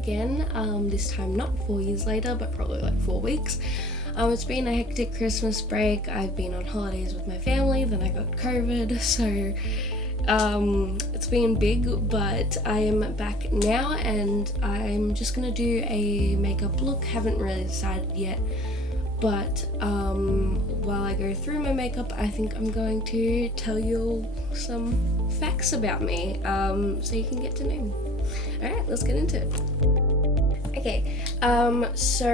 again, this time not 4 years later, but probably like 4 weeks. It's been a hectic Christmas break. I've been on holidays with my family, then I got COVID, so it's been big, but I am back now and I'm just gonna do a makeup look. Haven't really decided yet, but while I go through my makeup, I think I'm going to tell you some facts about me, so you can get to know me. Alright, let's get into it. Okay, so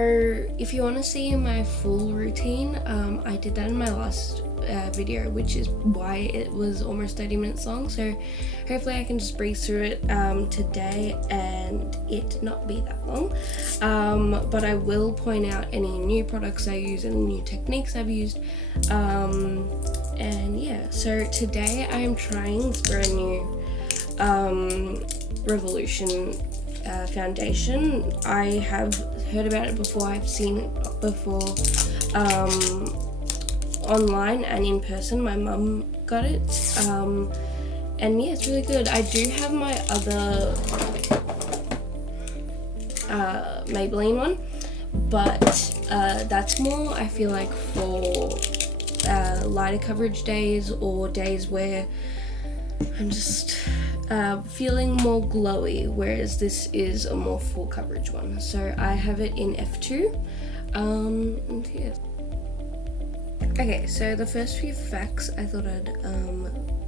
if you want to see my full routine, I did that in my last video, which is why it was almost 30 minutes long, so hopefully I can just breeze through it today and it not be that long, but I will point out any new products I use and new techniques I've used, and yeah, so today I am trying this brand new Revolution foundation. I have heard about it before, I've seen it before online and in person. My mum got it, and yeah, it's really good. I do have my other Maybelline one, but that's more, I feel like, for lighter coverage days or days where I'm just feeling more glowy, whereas this is a more full coverage one. So I have it in F2. And yeah. Okay, so the first few facts I thought I'd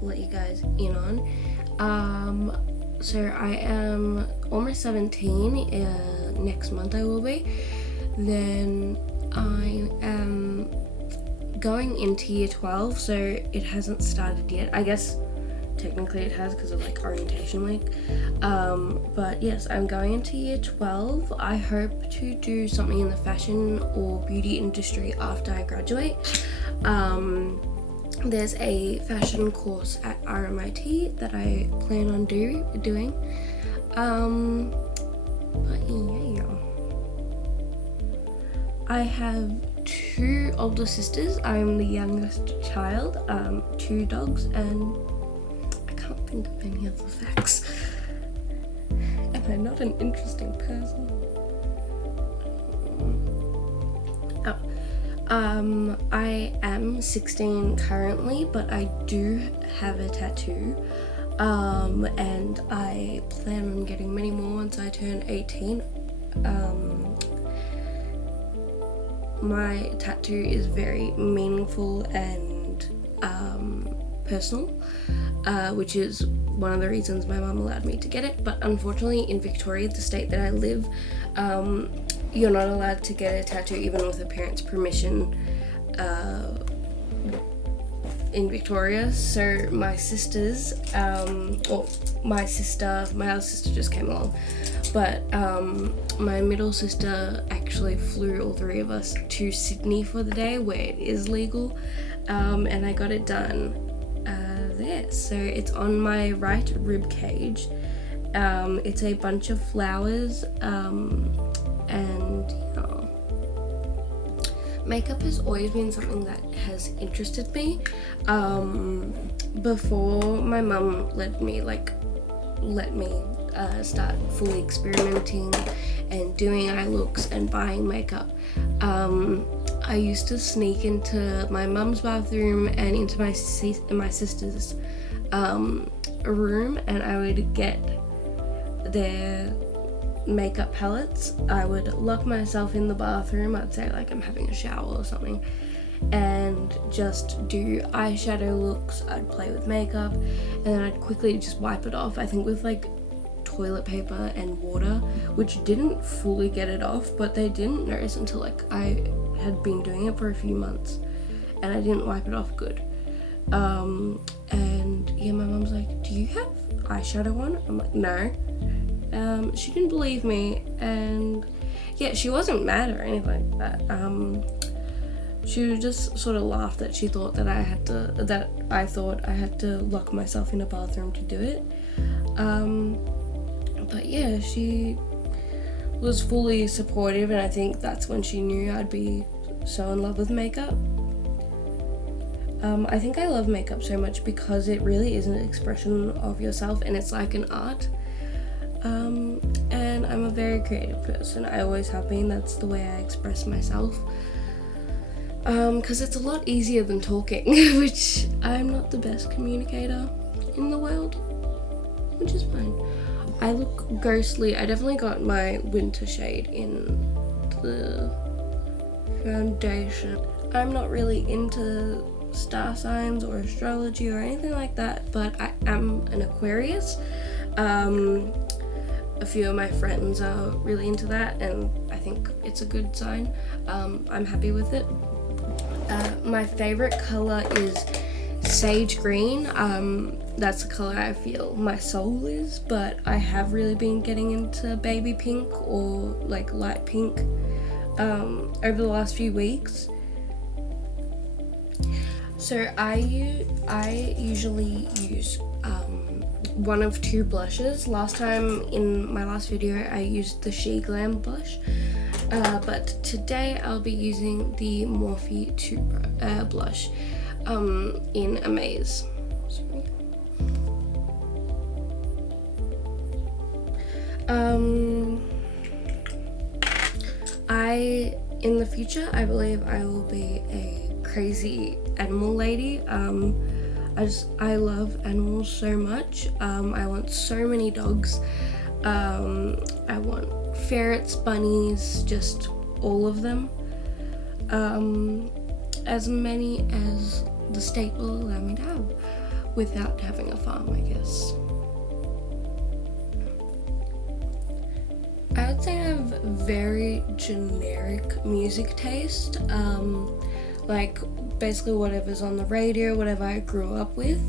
let you guys in on. So I am almost 17, next month I will be. Then I am going into year 12, so it hasn't started yet. I guess technically it has because of like orientation week, but yes, I'm going into year 12. I hope to do something in the fashion or beauty industry after I graduate. There's a fashion course at RMIT that I plan on doing, but yeah, I have 2 older sisters. I'm the youngest child, 2 dogs, and think of any other facts. Am I not an interesting person? I am 16 currently, but I do have a tattoo, and I plan on getting many more once I turn 18. My tattoo is very meaningful and personal, which is one of the reasons my mum allowed me to get it. But unfortunately in Victoria, the state that I live, you're not allowed to get a tattoo even with a parent's permission in Victoria. So my sisters, my other sister just came along, but my middle sister actually flew all 3 of us to Sydney for the day where it is legal, and I got it done there. So it's on my right rib cage. It's a bunch of flowers, and yeah. Makeup has always been something that has interested me. Before my mum let me start fully experimenting and doing eye looks and buying makeup, I used to sneak into my mum's bathroom and into my sister's room, and I would get their makeup palettes. I would lock myself in the bathroom, I'd say like I'm having a shower or something, and just do eyeshadow looks. I'd play with makeup and then I'd quickly just wipe it off, I think with like toilet paper and water, which didn't fully get it off, but they didn't notice until like I had been doing it for a few months and I didn't wipe it off good. And yeah, my mum's like, do you have eyeshadow on? I'm like, no. She didn't believe me, and yeah, she wasn't mad or anything like that. She just sort of laughed that she thought that I thought I had to lock myself in a bathroom to do it. But yeah, she was fully supportive, and I think that's when she knew I'd be so in love with makeup. I think I love makeup so much because it really is an expression of yourself, and it's like an art. And I'm a very creative person. I always have been. That's the way I express myself. Because it's a lot easier than talking, which I'm not the best communicator in the world, which is fine. I look ghostly. I definitely got my winter shade in the foundation. I'm not really into star signs or astrology or anything like that, but I am an Aquarius. A few of my friends are really into that, and I think it's a good sign. I'm happy with it. My favorite color is sage green. That's the color I feel my soul is, but I have really been getting into baby pink or like light pink over the last few weeks. So I usually use one of two blushes. Last time in my last video I used the She Glam blush, but today I'll be using the Morphe 2 blush in Amaze. Sorry. In the future, I believe I will be a crazy animal lady. I love animals so much. I want so many dogs. I want ferrets, bunnies, just all of them. As many as the state will allow me to have without having a farm, I guess. I would say I have very generic music taste, like basically whatever's on the radio, whatever I grew up with,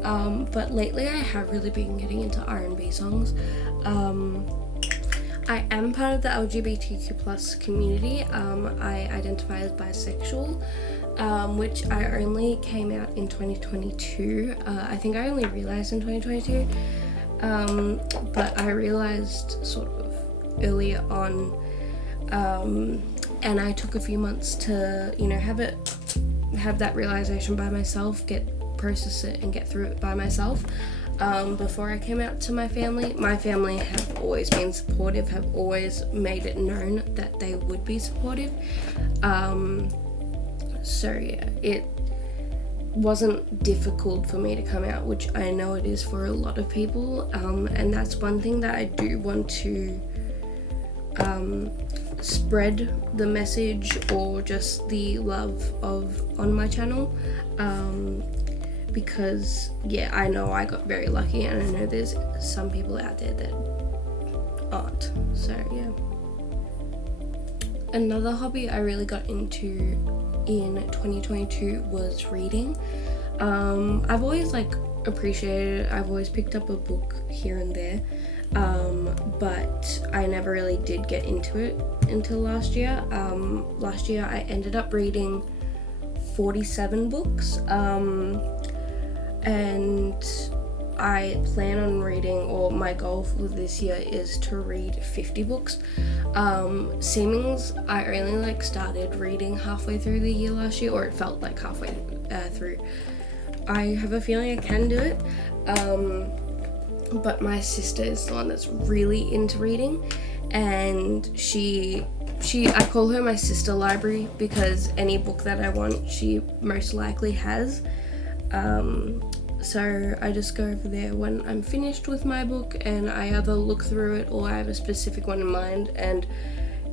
but lately I have really been getting into R&B songs. I am part of the LGBTQ+ community. I identify as bisexual, which I only came out in 2022. I think I only realized in 2022, but I realized sort of earlier on, and I took a few months to, have that realization by myself, process it and get through it by myself. Before I came out to my family. My family have always been supportive, have always made it known that they would be supportive. So yeah, it wasn't difficult for me to come out, which I know it is for a lot of people, and that's one thing that I do want to spread the message or just the love of on my channel, because yeah, I know I got very lucky, and I know there's some people out there that aren't. So yeah, another hobby I really got into in 2022 was reading. I've always appreciated it. I've always picked up a book here and there, but I never really did get into it until last year. Last year I ended up reading 47 books, and I plan on reading, or my goal for this year is to read 50 books. Seemings, I only started reading halfway through the year last year, or it felt like halfway through. I have a feeling I can do it, but my sister is the one that's really into reading, and I call her my sister library, because any book that I want, she most likely has. So I just go over there when I'm finished with my book, and I either look through it or I have a specific one in mind, and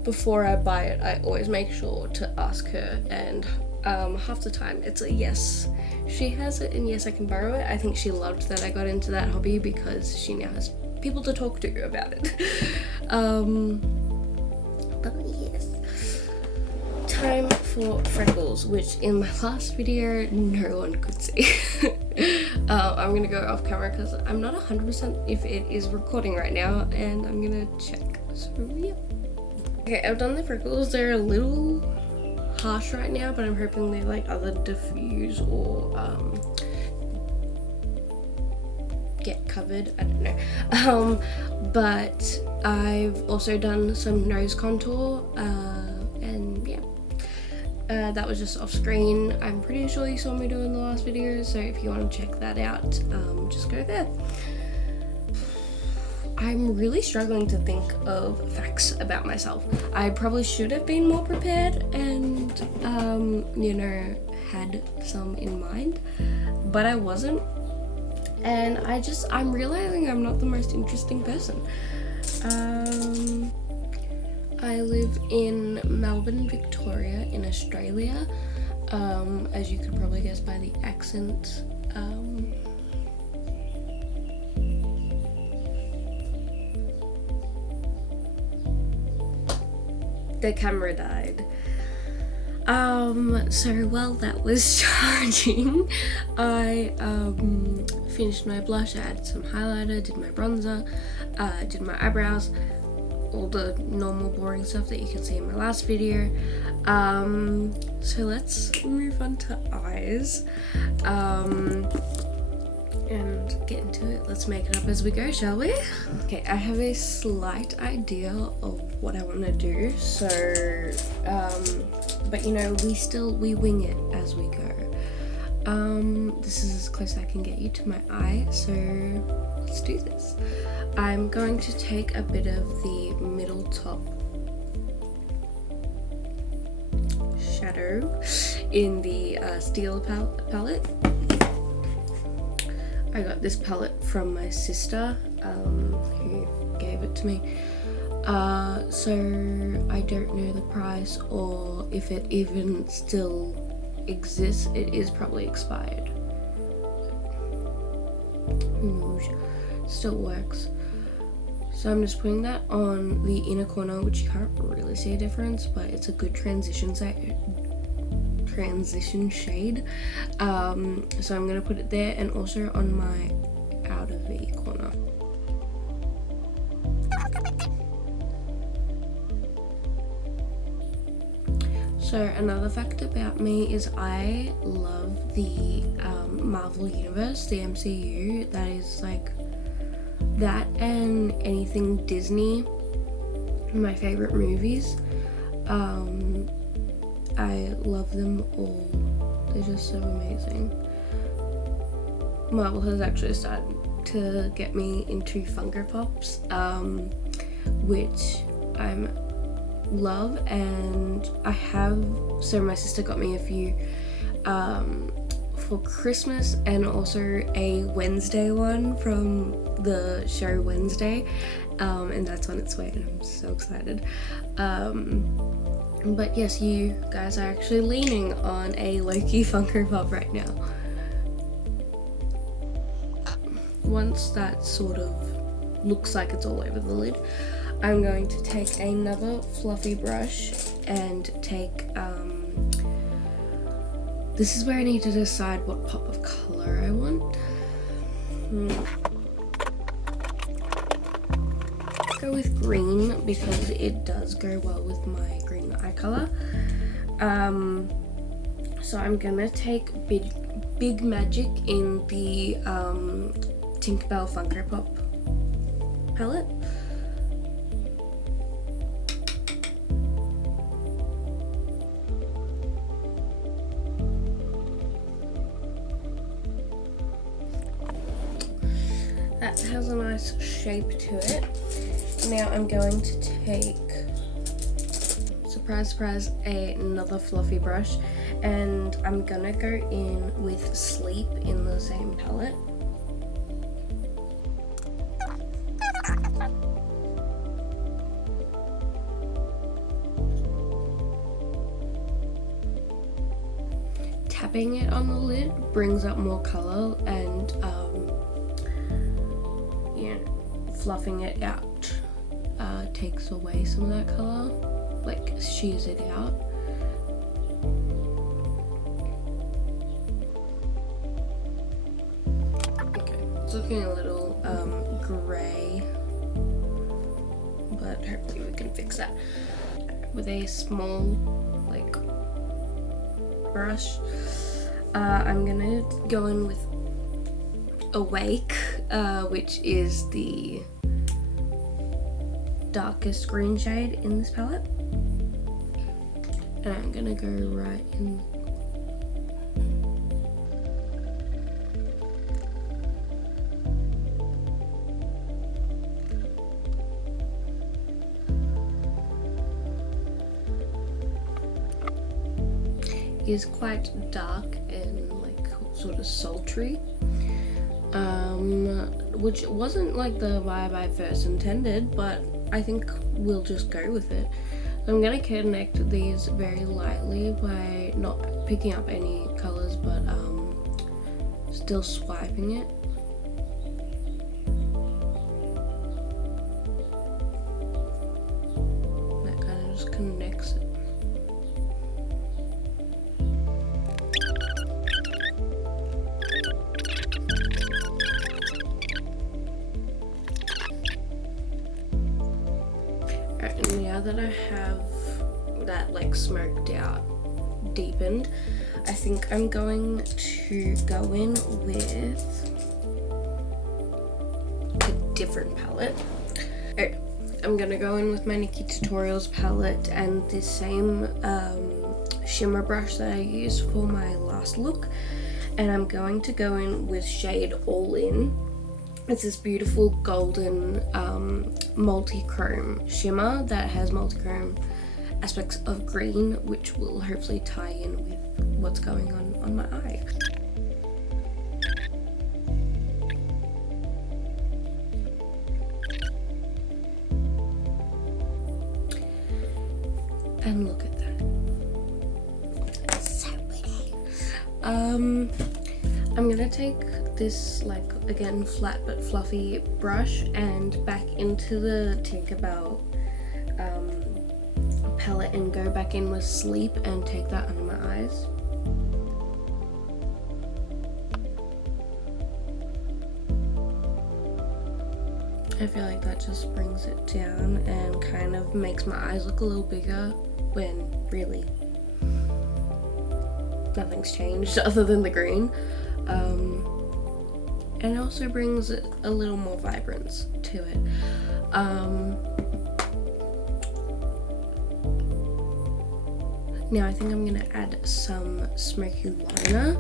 before I buy it I always make sure to ask her, and half the time it's a yes, she has it, and yes, I can borrow it. I think she loved that I got into that hobby because she now has people to talk to about it. But yes, time for freckles, which in my last video no one could see. I'm gonna go off camera because I'm not 100% if it is recording right now, and I'm gonna check. So yeah. Okay, I've done the freckles. They're a little harsh right now, but I'm hoping they either diffuse or get covered. I don't know. But I've also done some nose contour, and yeah. That was just off screen. I'm pretty sure you saw me do in the last video, so if you want to check that out, just go there. I'm really struggling to think of facts about myself. I probably should have been more prepared and, you know, had some in mind, but I wasn't. And I'm realizing I'm not the most interesting person. I live in Melbourne, Victoria, in Australia. As you could probably guess by the accent. The camera died. So while that was charging, I finished my blush. I added some highlighter, did my bronzer, did my eyebrows, all the normal boring stuff that you can see in my last video. So let's move on to eyes, and get into it. Let's make it up as we go, shall we? Okay, I have a slight idea of what I want to do, so but you know, we wing it as we go. This is as close as I can get you to my eye, so let's do this. I'm going to take a bit of the middle top shadow in the Steel palette. I got this palette from my sister, who gave it to me. So I don't know the price or if it even still exists. It is probably expired. Still works. So I'm just putting that on the inner corner, which you can't really see a difference, but it's a good transition shade. So I'm gonna put it there and also on my outer V corner. So another fact about me is I love the Marvel Universe, the MCU. That is like that and anything Disney, my favorite movies. I love them all. They're just so amazing. Marvel has actually started to get me into Funko Pops, which I love, and so my sister got me a few for Christmas, and also a Wednesday one from the show Wednesday, and that's on its way, and I'm so excited. But yes, you guys are actually leaning on a Loki Funko Pop right now. Once that sort of looks like it's all over the lid, I'm going to take another fluffy brush and take, this is where I need to decide what pop of color I want. Go with green because it does go well with my green eye color. So I'm gonna take Big Magic in the Tinkerbell Funko Pop palette. That has a nice shape to it. Now I'm going to take, surprise, surprise, another fluffy brush, and I'm gonna go in with Sleep in the same palette. Tapping it on the lid brings up more color, and fluffing it out takes away some of that color, like shears it out. Okay, it's looking a little grey, but hopefully we can fix that with a small brush. I'm gonna go in with Awake, which is the darkest green shade in this palette, and I'm gonna go right in. is quite dark and like sort of sultry, which wasn't like the vibe I first intended, but I think we'll just go with it. I'm gonna connect these very lightly by not picking up any colors, but still swiping it. That kind of just connects it. Alright, and now that I have that like smoked out, deepened, I think I'm going to go in with a different palette. Okay, I'm gonna go in with my Nikki Tutorials palette and this same shimmer brush that I used for my last look, and I'm going to go in with shade All In. It's this beautiful golden multi-chrome shimmer that has multi-chrome aspects of green, which will hopefully tie in with what's going on my eye. And look at that. It's so pretty. I'm gonna take this, like, again, flat but fluffy brush and back into the Tinkerbell palette and go back in with Sleep and take that under my eyes. I feel like that just brings it down and kind of makes my eyes look a little bigger when really nothing's changed other than the green. And it also brings a little more vibrance to it. Now I think I'm gonna add some smoky liner.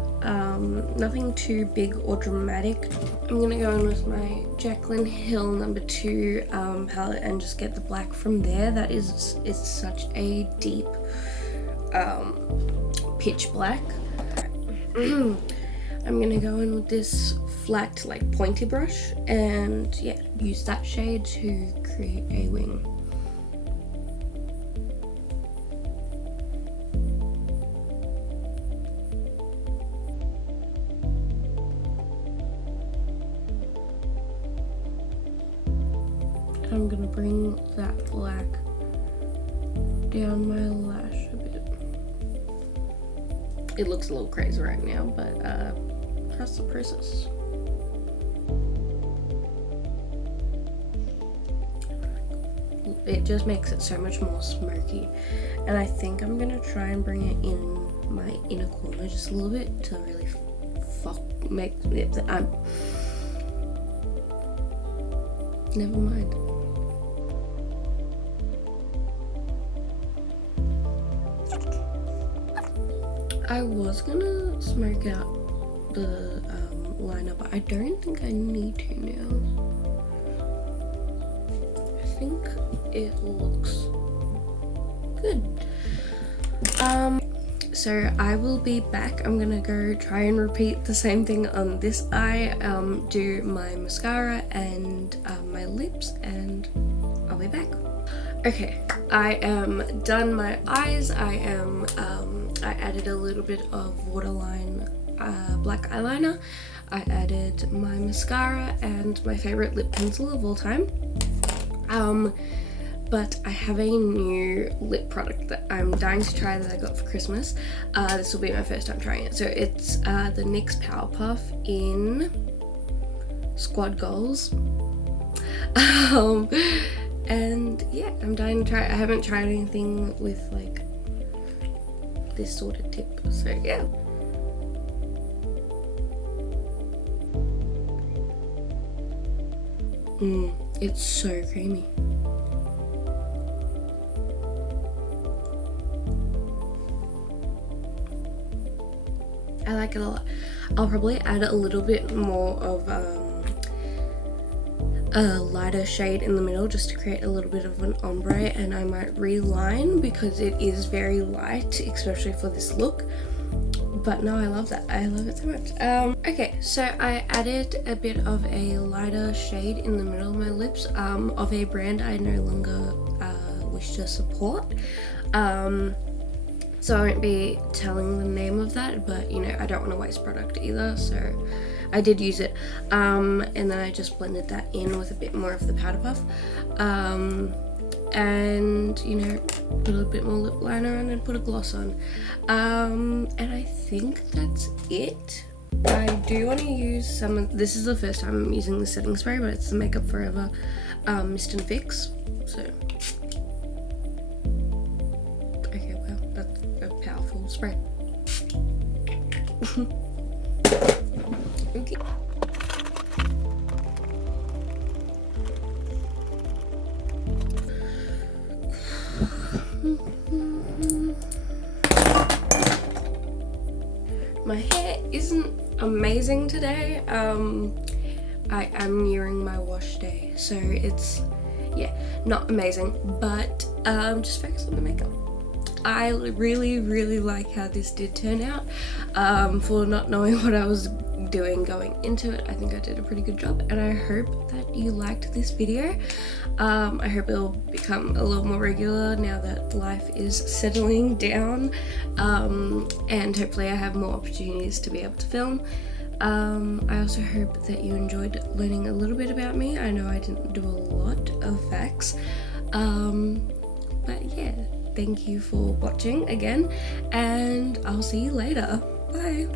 Nothing too big or dramatic. I'm gonna go in with my Jaclyn Hill No. 2 palette and just get the black from there. That is such a deep pitch black. I'm gonna go in with this flat, like, pointy brush and yeah, use that shade to create a wing. I'm gonna bring that black down my lash a bit. It looks a little crazy right now, but trust the process. It just makes it so much more smoky. And I think I'm gonna try and bring it in my inner corner just a little bit to really make it. Never mind. I was gonna smoke out the liner, but I don't think I need to now. I think it looks good. So I will be back. I'm gonna go try and repeat the same thing on this eye, do my mascara and my lips, and I'll be back. Okay, I am done my eyes. I added a little bit of waterline black eyeliner. I added my mascara and my favorite lip pencil of all time. But I have a new lip product that I'm dying to try that I got for Christmas. This will be my first time trying it. So it's the NYX Power Puff in Squad Goals. And yeah, I'm dying to try it. I haven't tried anything with like this sort of tip, so yeah. It's so creamy. I like it a lot. I'll probably add a little bit more of a lighter shade in the middle just to create a little bit of an ombre, and I might reline because it is very light, especially for this look. But no, I love that. I love it so much. Okay, so I added a bit of a lighter shade in the middle of my lips of a brand I no longer wish to support. So I won't be telling the name of that, but you know, I don't want to waste product either, so I did use it. And then I just blended that in with a bit more of the powder puff. And you know, put a bit more lip liner on and put a gloss on. And I think that's it. I do want to use some of, this is the first time I'm using the setting spray, but it's the Makeup Forever Mist and Fix. So, okay, well, that's a powerful spray. Okay. My hair isn't amazing today. I am nearing my wash day, so it's, yeah, not amazing, but just focus on the makeup. I really like how this did turn out. For not knowing what I was doing going into it, I think I did a pretty good job, and I hope that you liked this video. I hope it'll become a little more regular now that life is settling down, and hopefully I have more opportunities to be able to film. I also hope that you enjoyed learning a little bit about me. I know I didn't do a lot of facts, but yeah, thank you for watching again, and I'll see you later. Bye.